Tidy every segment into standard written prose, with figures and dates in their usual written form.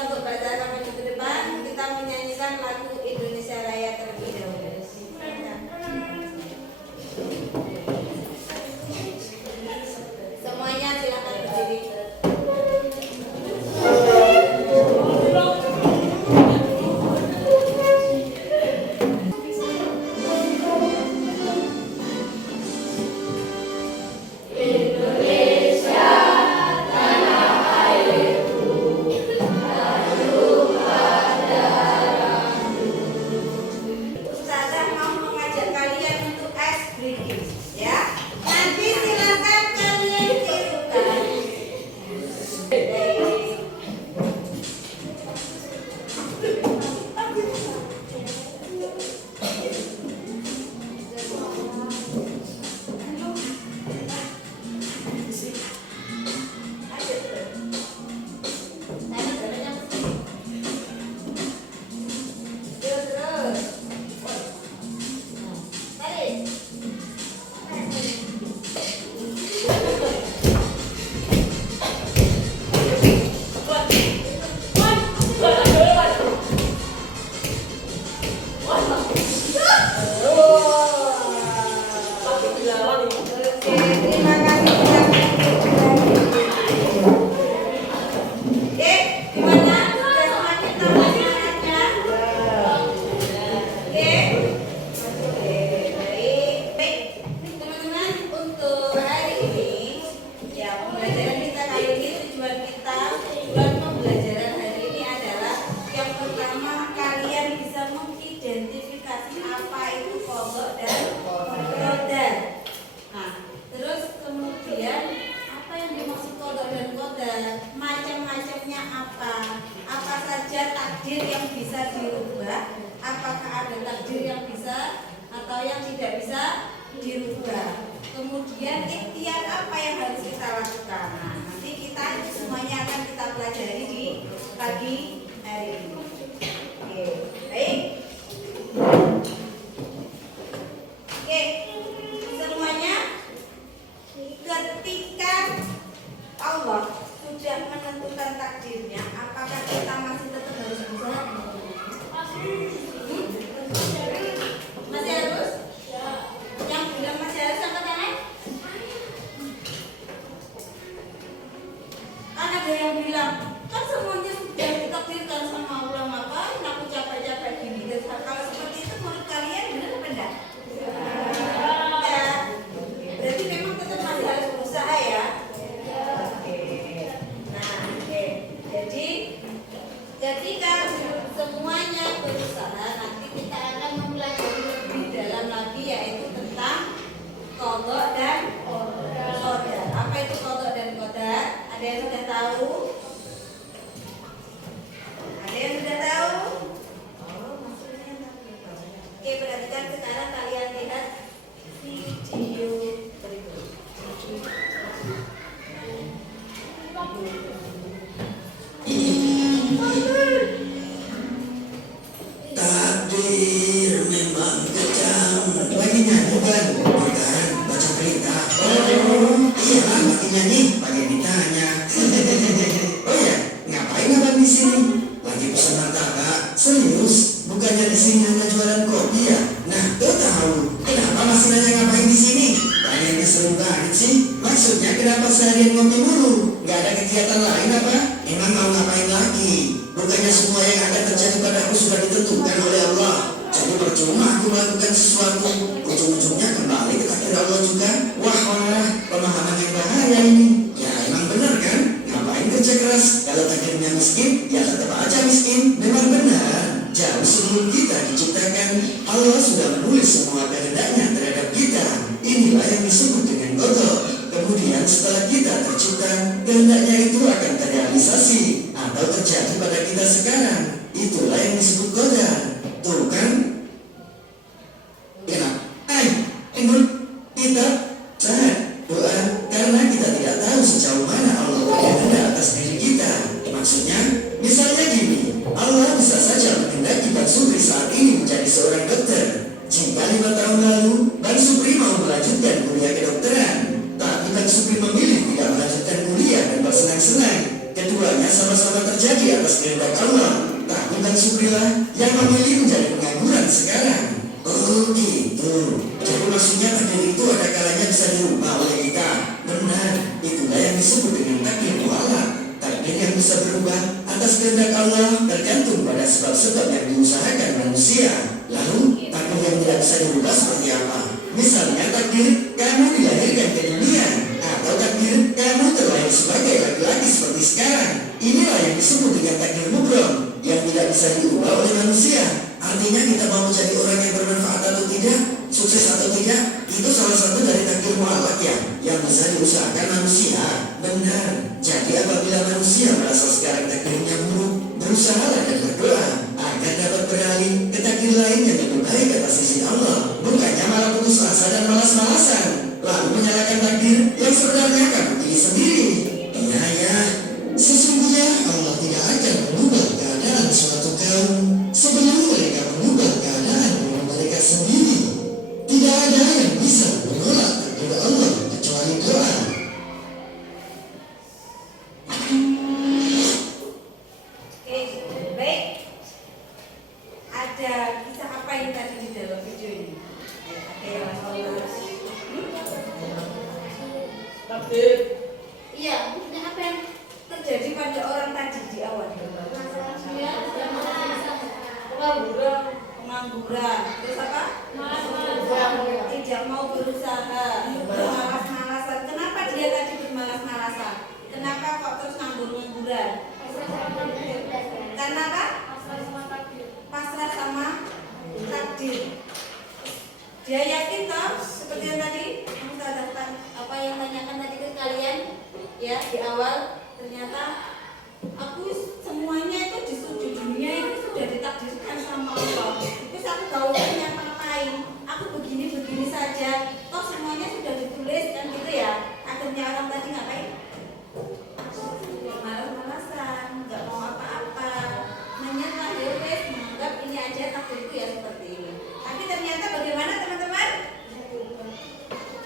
untuk baca rekaman minggu depan, kita menyanyikan lagu Indonesia Raya terlebih dahulu. Semuanya silakan berdiri. Kemudian ikhtiar apa yang harus kita lakukan. Nah, nanti kita semuanya akan kita pelajari di pagi hari ini. Oke, baik. Oke, semuanya, ketika Allah sudah menentukan takdirnya, apakah kita masih tetap harus berusaha? Masih harus? Yang bilang masih harus angkat tangan? Kan ada yang bilang, kan semuanya sudah ditakdirkan sama Allah, ngapain aku capek-capek gini. Kalau seperti itu menurut kalian benar apa enggak? Ya. Berarti memang tetap masih harus berusaha ya. Nah, oke. Jadi ketika semuanya berusaha, nanti kita akan mempelajari lebih dalam lagi, yaitu tentang qadha dan qadar. Apa itu qadha dan qadar? Ada yang sudah tahu? Ada yang sudah tahu? Oh, maksudnya tahu. Oke, perhatikan sekarang, kalian lihat video berikut. Takdir memang kejam. Lagi nyanyi bukan? Bukan, baca berita. Oh, iya, lagi nyanyi, pakai ditanya. Oh ya, ngapain abang di sini? Lagi pesan martabak. Serius? Bukannya di sini hanya jualan kopi ya? Nah, tuh tahu. Kenapa masih nanya ngapain di sini? Tanyanya seru banget sih. Maksudnya kenapa seharian ngopi mulu? Gak ada kegiatan lain apa? Emang mau ngapain lagi? Bukannya semua yang akan terjadi padaku sudah ditentukan oleh Allah. Jadi percuma aku melakukan sesuatu, ujung-ujungnya kembali ke takdir Allah juga. Wah, pemahaman yang bahaya ini. Ya emang benar kan? Ngapain kerja keras? Kalau takdirnya miskin, ya tetap aja miskin. Memang benar. Jauh sebelum kita diciptakan, Allah sudah menulis semua kehendaknya terhadap kita. Inilah yang disebut dengan qadha. Kemudian setelah kita tercipta, kehendaknya itu akan terrealisasi atau terjadi pada kita sekarang. Itulah yang disebut qadar. Tuh kan? Ya, kita saat doa karena kita tidak tahu sejauh mana Allah berkehendak atas diri kita. Maksudnya, misalnya gini, Allah bisa saja menghendaki Bang Supri saat ini menjadi seorang dokter. Jika 5 tahun lalu Bang Supri mau melanjutkan kuliah kedokteran, tapi Bang Supri memilih tidak melanjutkan kuliah dan bersenang-senang, keduanya sama-sama terjadi atas kehendak Allah. Tapi dan syukrilah yang memilih menjadi pengangguran sekarang. Oh gitu. Jadi maksudnya takdir itu ada kalanya bisa dirubah oleh kita. Benar, itulah yang disebut dengan takdir mu'allaq. Takdir yang bisa berubah atas kehendak Allah tergantung pada sebab-sebab yang diusahakan manusia. Lalu, takdir yang tidak bisa dirubah seperti apa? Misalnya takdir kamu dilahirkan ke dunia, atau takdir kamu terlahir sebagai laki-laki seperti sekarang. Inilah yang disebut dengan takdir mubrom, yang tidak bisa diubah oleh manusia. Artinya kita mau menjadi orang yang bermanfaat atau tidak, sukses atau tidak, itu salah satu dari takdir mu'allaq ya, yang bisa diusahakan manusia. Benar. Jadi apabila manusia merasa sekarang takdirnya buruk, berusahalah dan berdoa agar dapat beralih ke takdir lain yang lebih baik atas sisi Allah. Bukannya malah putus asa dan malas-malasan, lalu menyalahkan takdir yang sebenarnya kamu pilih sendiri. Iya ya, sesungguhnya Allah tidak akan mengubah keadaan suatu kaum sebelum mereka mengubah keadaan diri mereka sendiri. Tidak ada yang bisa menolak takdir Allah kecuali doa. Oke, baik. Ada kisah apa yang tadi di dalam video ini? Ada yang Takdir. Iya, maksudnya apa yang terjadi pada orang tadi di awal? Pengangguran. Terus apa? Tidak mau berusaha. Bermalas-malasan. Kenapa dia tadi bermalas-malasan? Kenapa kok terus nganggur-ngangguran? Karena apa? Pasrah sama takdir. Dia yakin toh, seperti yang tadi kamu katakan, apa yang tanyakan tadi ke kalian ya di awal, ternyata aku semuanya itu di dunia itu sudah ditakdirkan sama Allah. Terus aku gak usah ngapain, aku begini saja, toh semuanya sudah ditulis kan gitu ya. Akhirnya orang tadi ngapain? Malas-malasan, nggak mau apa-apa, menyerah ya wes, menganggap ini aja takdirku ya seperti ini. Tapi ternyata bagaimana teman-teman?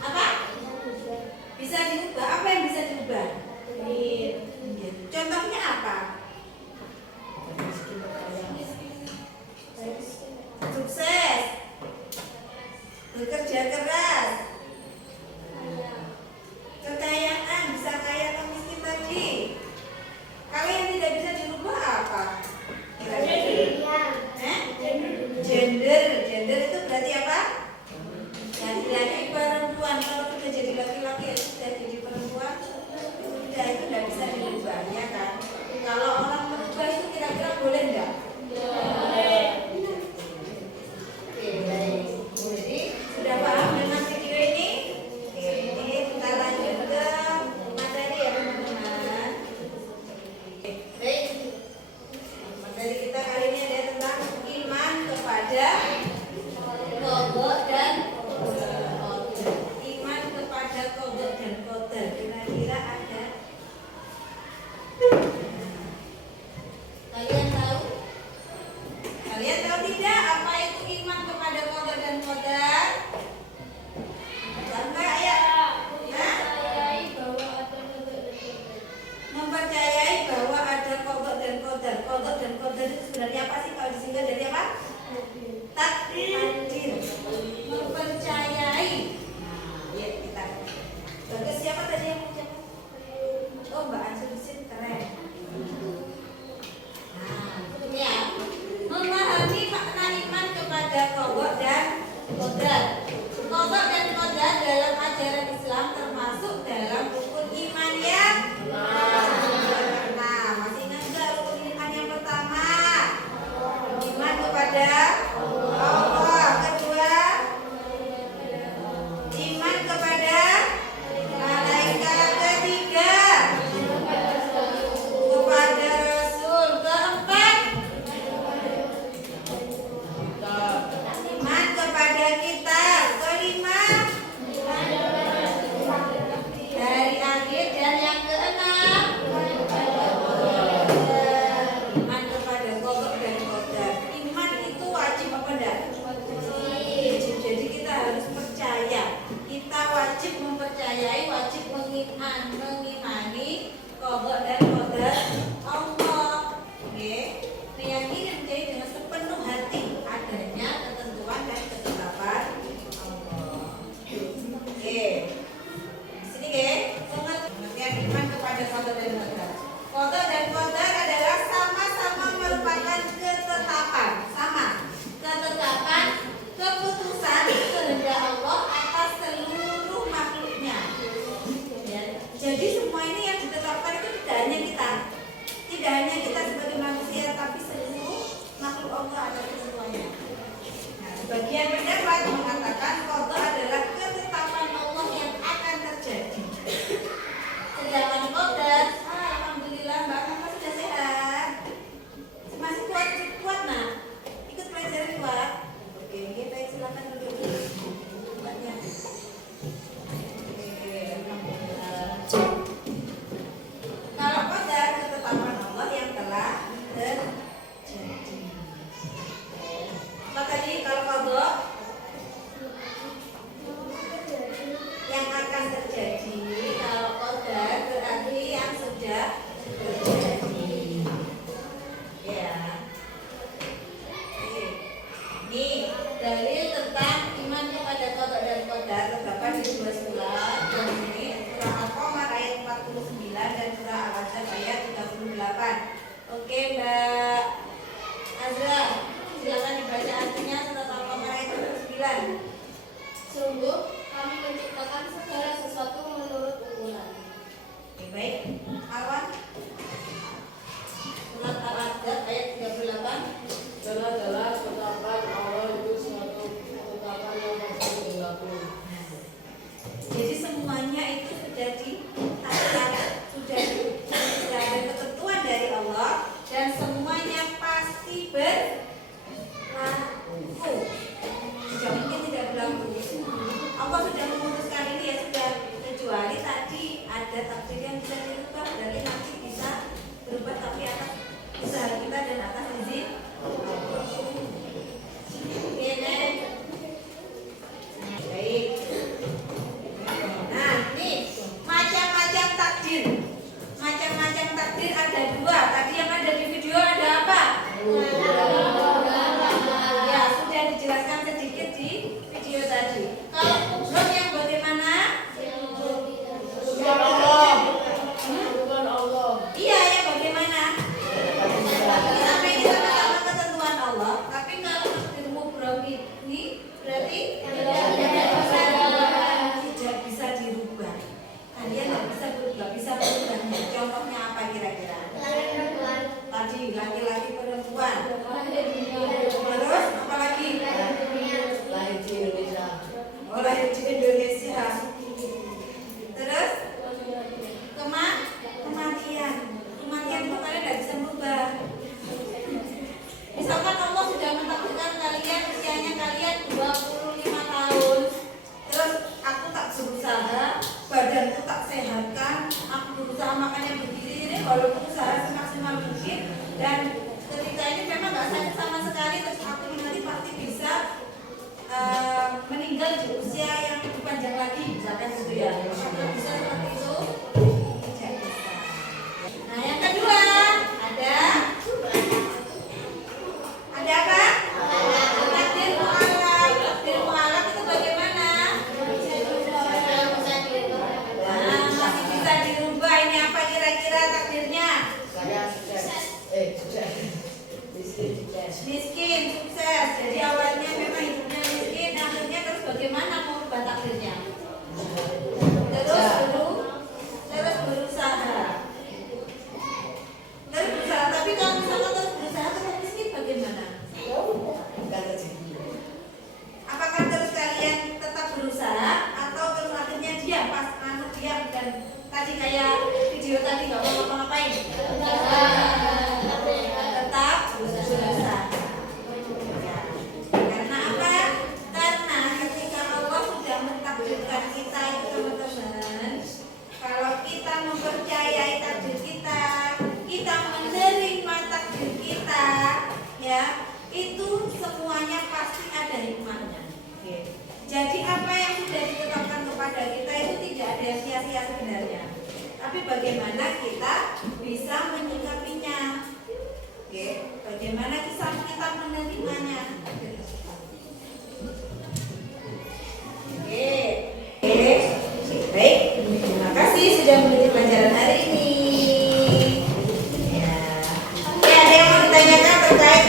Apa? Bisa diubah. Apa yang bisa diubah? Contohnya apa? Sukses, bekerja keras, kekayaan, bisa kaya atau miskin tadi. Kalau yang tidak bisa dirubah apa? Gender itu berarti apa? Laki-laki perempuan. Kalau sudah jadi laki-laki ya sudah jadi perempuan, sudah itu tidak bisa dirubah ya kan? Kalau orang merubah itu kira-kira boleh enggak? Boleh. Oke, baik. Jadi sudah paham dengan video ini? Oke, ini kita lanjut ke materi ya teman-teman. Oke, baik. Materi kita kali ini ada tentang iman kepada qadar dan qadar. Iman kepada qadar dan qadar. Kira-kira ada? Kalian tahu? Kalian tahu tidak apa itu iman kepada qadar dan qadar? Enggak ya? Hah? Mempercayai bahwa ada qadar dan qadar. Qadar dan qadar itu sebenarnya apa sih kalau disingkat dari apa? Takdir. Mempercayai. Nah, ya kita. Bagus, siapa tadi yang menjawab? Oh, Mbak Ansulisin keren. Nah, ya. Memahami makna iman kepada qadar dan qadar. Qadar dan qadar dalam ajaran Islam termasuk dalam rukun iman yang nah, masih ingat nggak rukun iman yang pertama? Iman kepada Allah. Kedua, iman kepada malaikat. Ketiga, kepada Rasul. Keempat, iman kepada kitab. Kelima, dari akhir. Dan yang keenam, iman kepada qadar dan qadar. Iman itu wajib apa enggak? Wajib. Jadi kita harus percaya. Kita wajib mempercayai, wajib mengimani qadar dan qadar Allah. Oke. sehatkan, aku berusaha makan yang bergizi ini walaupun usaha semaksimal mungkin, dan ketika ini memang nggak sakit sama sekali, terus aku nanti pasti bisa meninggal di usia yang lebih panjang lagi, misalkan gitu ya. Apakah bisa seperti itu? Tidak bisa. Nah, yang kedua ada apa? Takdir mu'alaf. Takdir mu'alaf itu bagaimana? Nah, masih bisa dirubah. Ini apa kira-kira takdirnya? Miskin, sukses. Jadi awalnya memang hidupnya miskin, akhirnya terus bagaimana mau ubah takdirnya? Terus berusaha. Terus berusaha, tapi kalau misalnya terus berusaha terus miskin bagaimana? Apakah terus kalian tetap berusaha atau terus akhirnya diam pas diam dan tadi kayak video tadi nggak mau ngapa-ngapain? Tetap berusaha. Ya. Karena apa? Karena ketika Allah sudah mentakdirkan kita itu teman-teman, kalau kita mempercayai takdir kita, kita menerima takdir kita, ya, itu semuanya pasti ada hikmahnya. Jadi apa yang sudah ditetapkan kepada kita itu tidak ada sia-sia sebenarnya. Tapi bagaimana kita bisa menyikapinya? Bagaimana kita menerimanya? Baik. Terima kasih sudah mengikuti pelajaran hari ini. Ya. Oke, ada yang mau ditanyakan terkait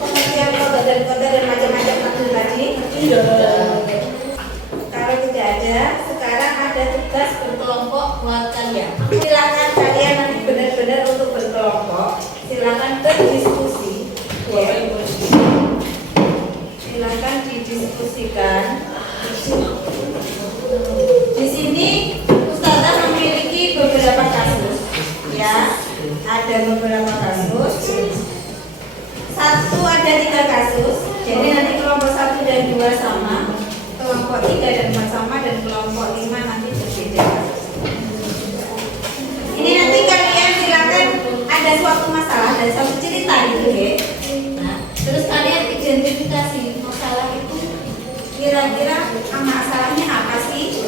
pengertian kodok dan macam-macam takdir tadi? Iya. Kalau tidak ada, sekarang ada tugas berkelompok buat kalian. Silakan kalian nanti benar-benar untuk berkelompok. Silakan berdiskusi. Ya. Silakan didiskusikan. Di sini Ustazah memiliki beberapa kasus, ya. Ada beberapa kasus. Ada 3 kasus. Jadi nanti kelompok 1 dan 2 sama, kelompok 3 dan 4 sama, dan kelompok 5 nanti berbeda. Ini nanti kalian silakan ada suatu masalah, ada suatu cerita gitu ya. Nah, terus kalian identifikasi masalah itu kira-kira masalahnya apa sih?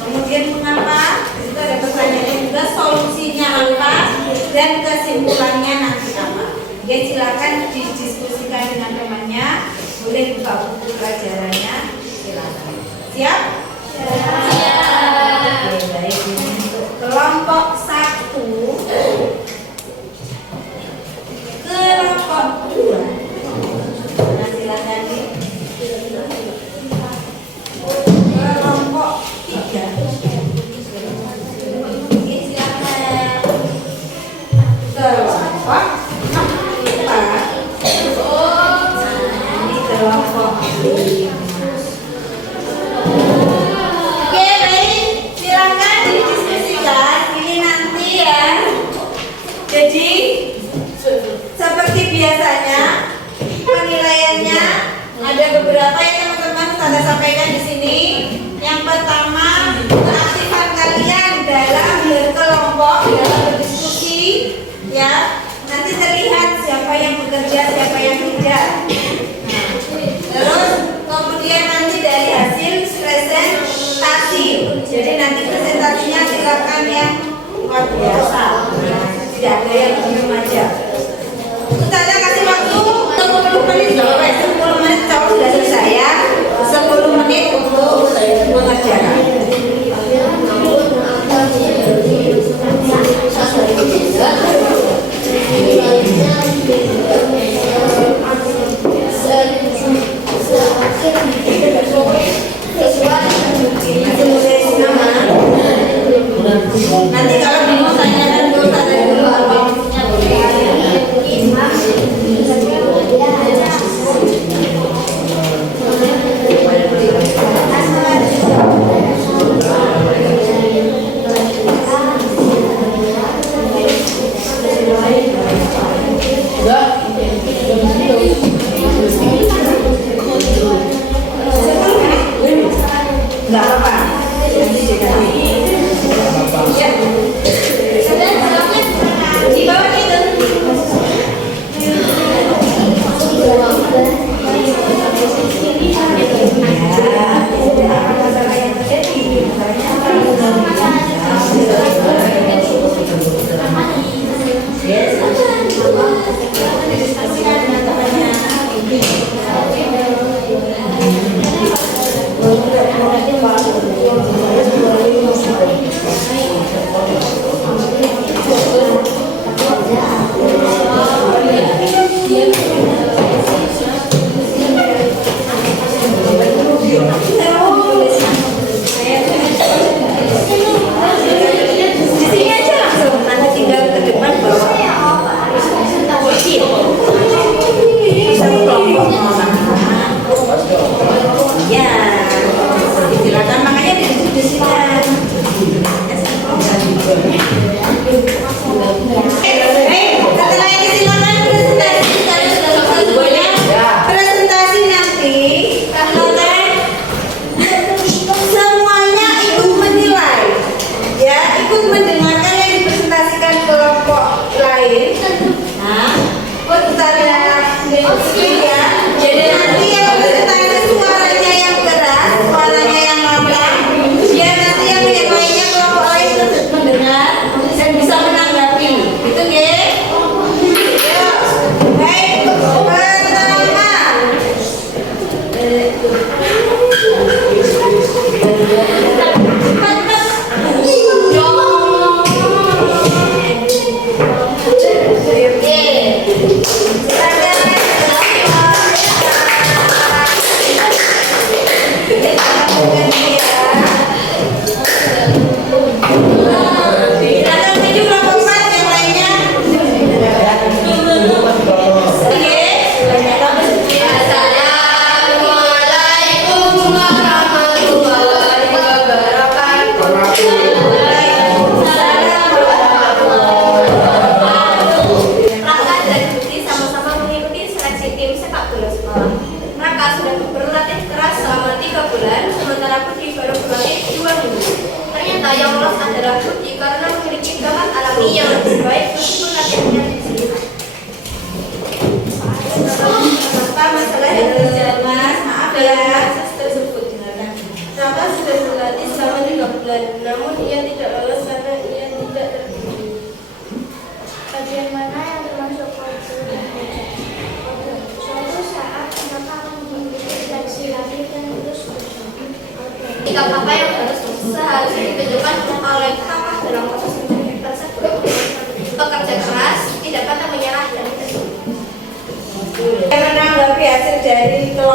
Kemudian mengapa? Itu ada pertanyaannya juga, solusinya apa, dan kesimpulannya nanti apa. Ya, silakan didiskusikan dengan temannya, boleh buka buku pelajarannya, silakan. Siap? Siap. Oke, baik. Untuk kelompok 1, kelompok 2. Nah, silakan nih. Kelompok 3. Ini silakan. Kelompok 4. Ini kelompok 5. Oke, baik. Silakan didiskusikan. Ini nanti ya. Jadi seperti biasanya penilaiannya ada beberapa ya teman-teman, saya sampaikan di sini. Yang pertama, keaktifan kalian dalam berkelompok, dalam berdiskusi, ya. Nanti terlihat siapa yang bekerja, siapa yang tidak. Nah, terus kemudian nanti dari hasil presentasi. Jadi nanti presentasinya silakan yang luar biasa. Nah, tidak ada yang diam aja. Ustazah kasih waktu 10 menit, 10 menit kalau sudah selesai ya. 10 menit untuk mengerjakan. Nanti kalau bingung tanyakan dulu, tanya dulu apa maksudnya, nggak apa-apa, nanti dikasih.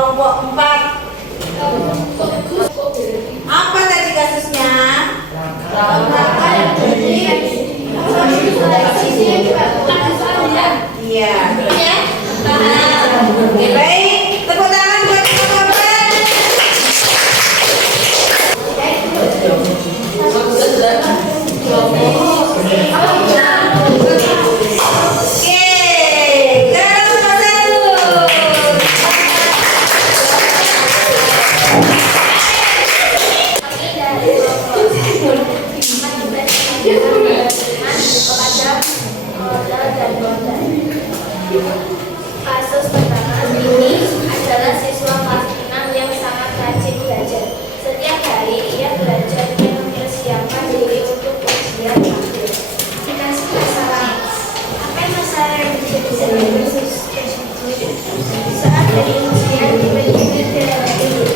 kelompok 4. Apa tadi kasusnya? Iya. Oke, baik. Tepuk tangan buat teman-teman. Oke, kelompok 1. Kasus pertama ini adalah siswa kelas 6 yang sangat rajin belajar. Setiap hari ia belajar dan mempersiapkan diri untuk ujian akhir. Dikasih masalah. Apa masalah yang bisa saat dari ujian tiba-tiba tidur.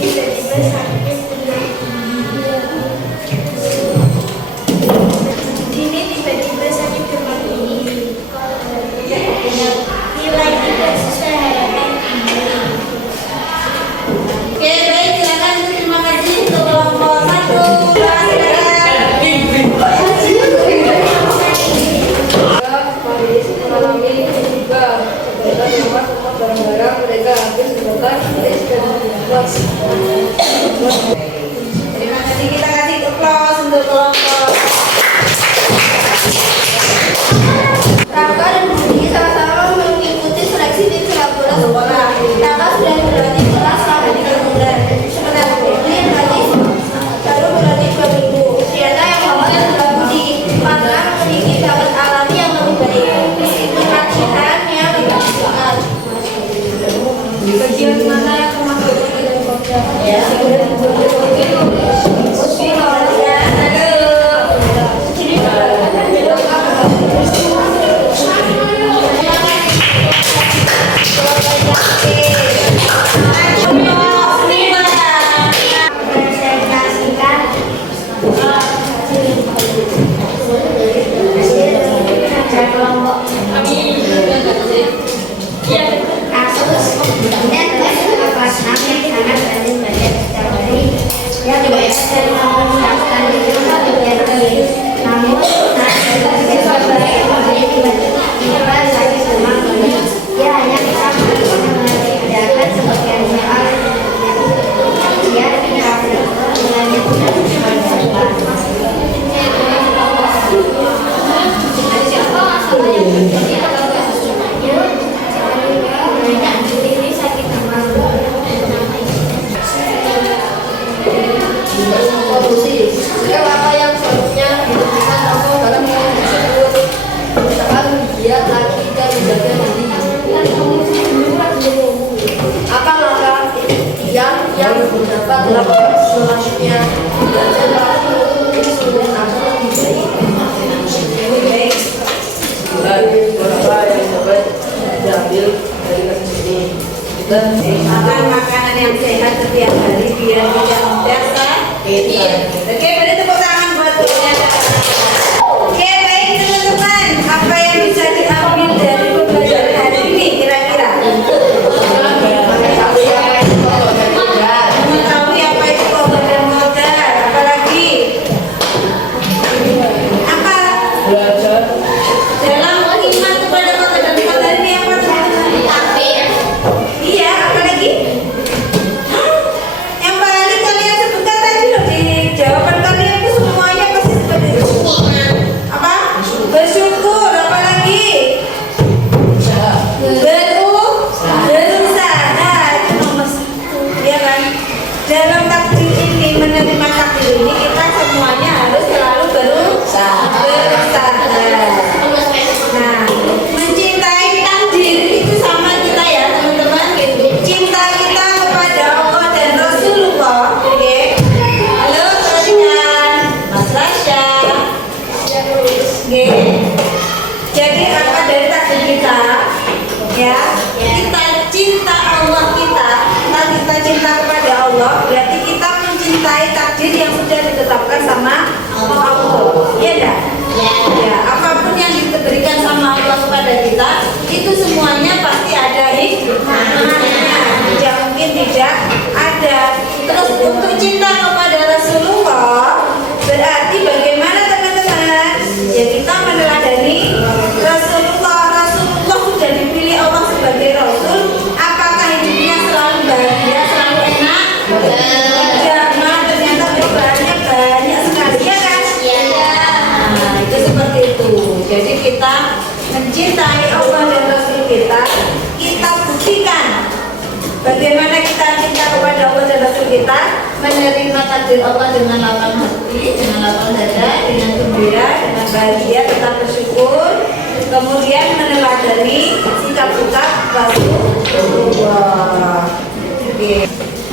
Tiba-tiba sakit. Dini tiba-tiba sakit demam ini. Nilai tidak sesuai harapan. Oke, baik, silakan. Terima kasih untuk kelompok 1. Mengalami juga kebetulan semua barang-barang mereka habis sebentar Terima kasih, kita kasih applause untuk kelompok. Raka dan Budi sama-sama mengikuti seleksi tim sepak bola sekolah. Raka sudah berlatih kelas selama 3 bulan. Sementara Budi yang berlatih baru berlatih 2 minggu. Ternyata yang hebat adalah Budi karena memiliki bakat alami yang lebih baik. Meskipun latihannya lebih cepat. bagian mana yang termasuk dari program? Ya, Apa yang seharusnya diberikan contoh dalam momen tersebut, misalkan giat lagi dan menjaga diri. Apa langkah yang dapat dilakukan selanjutnya? Belajar lagi ini sungguh akan lebih baik. Beberapa yang dapat diambil dari kasus ini. Kita makan makanan yang sehat setiap hari biar tidak mudah sakit. Oke, beri tepuk tangan buat keluarga. Oke, baik teman-teman, apa yang bisa diambil dari pembelajaran hari ini kira-kira? Mengetahui apa itu kobar dan modal, apalagi apa belajar dalam iman kepada kobar dan modal ini apa teman-teman? Iya, apalagi? Yang paling kalian sebutkan tadi loh di jawaban kalian itu semuanya pasti seperti itu. Apa? Bersyukur, apalagi? Berusaha, itu nomor 1. Ya kan? Dalam takdir ini, menerima takdir ini kita semuanya harus selalu berusaha. Nah, mencintai takdir itu sama kita ya teman-teman. Cinta kita kepada Allah dan Rasulullah. Oke. Halo kalian, Mas Rasya. Oke. Jadi apa dari takdir kita? Ya, kita cinta Allah kita cinta kepada Allah, berarti kita mencintai takdir yang sudah ditetapkan sama Allah. Iya enggak? Ya, apapun yang diberikan sama Allah kepada kita, itu semuanya pasti ada hikmahnya. mungkin tidak ada. Terus untuk cinta kepada Rasulullah berarti bagaimana teman-teman? Ya kita meneladani Rasulullah. Rasulullah sudah dipilih Allah sebagai Rasul. Apakah hidupnya selalu bahagia, selalu enak? Tidak, malah ternyata perubahannya banyak sekali, ya kan? Nah, itu seperti itu. Jadi kita mencintai Allah dan Rasul kita buktikan bagaimana kita cinta kepada Allah dan Rasul kita, menerima takdir Allah dengan lapang hati, dengan lapang dada, dengan gembira, dengan bahagia, tetap bersyukur, kemudian meneladani sikap-sikap Rasulullah.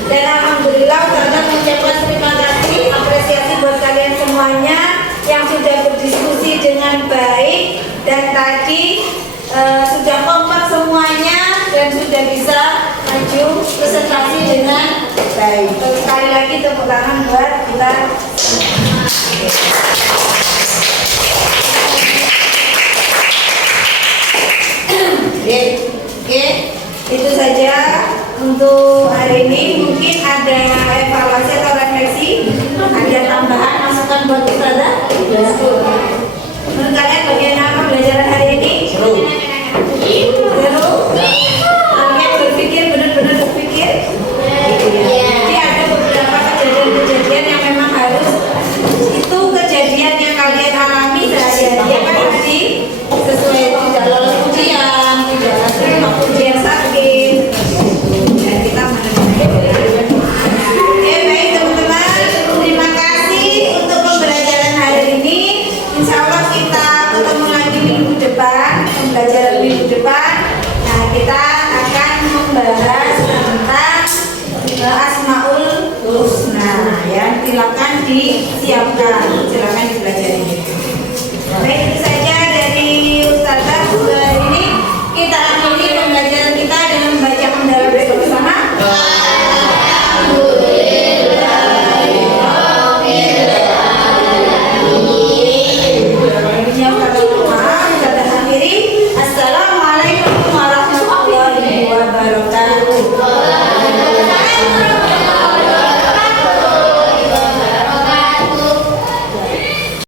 Dan alhamdulillah saya mengucapkan terima kasih, apresiasi buat kalian semuanya yang sudah berdiskusi dengan baik dan tadi sudah kompak semuanya dan sudah bisa maju presentasi dengan baik. Sekali lagi tepuk tangan buat kita. Oke, itu saja untuk hari ini. Mungkin ada evaluasi atau refleksi, ada tambahan masukan buat Ustazah. Menurut kalian bagaimana pembelajaran hari ini? Seru. Kalian berpikir, benar-benar berpikir. Jadi ada beberapa kejadian-kejadian yang memang harus itu kejadian yang kalian alami sehari-hari, ya kan tadi sesuai tidak lolos ujian, tidak terima ujian sakit, dan kita menerima. Oke, baik teman-teman, terima kasih untuk pembelajaran hari ini. Insya Allah kita ketemu lagi minggu depan, pembelajaran minggu depan. Nah, kita akan membahas tentang Asmaul Husna, ya. Silakan disiapkan, silakan dipelajari. Baik.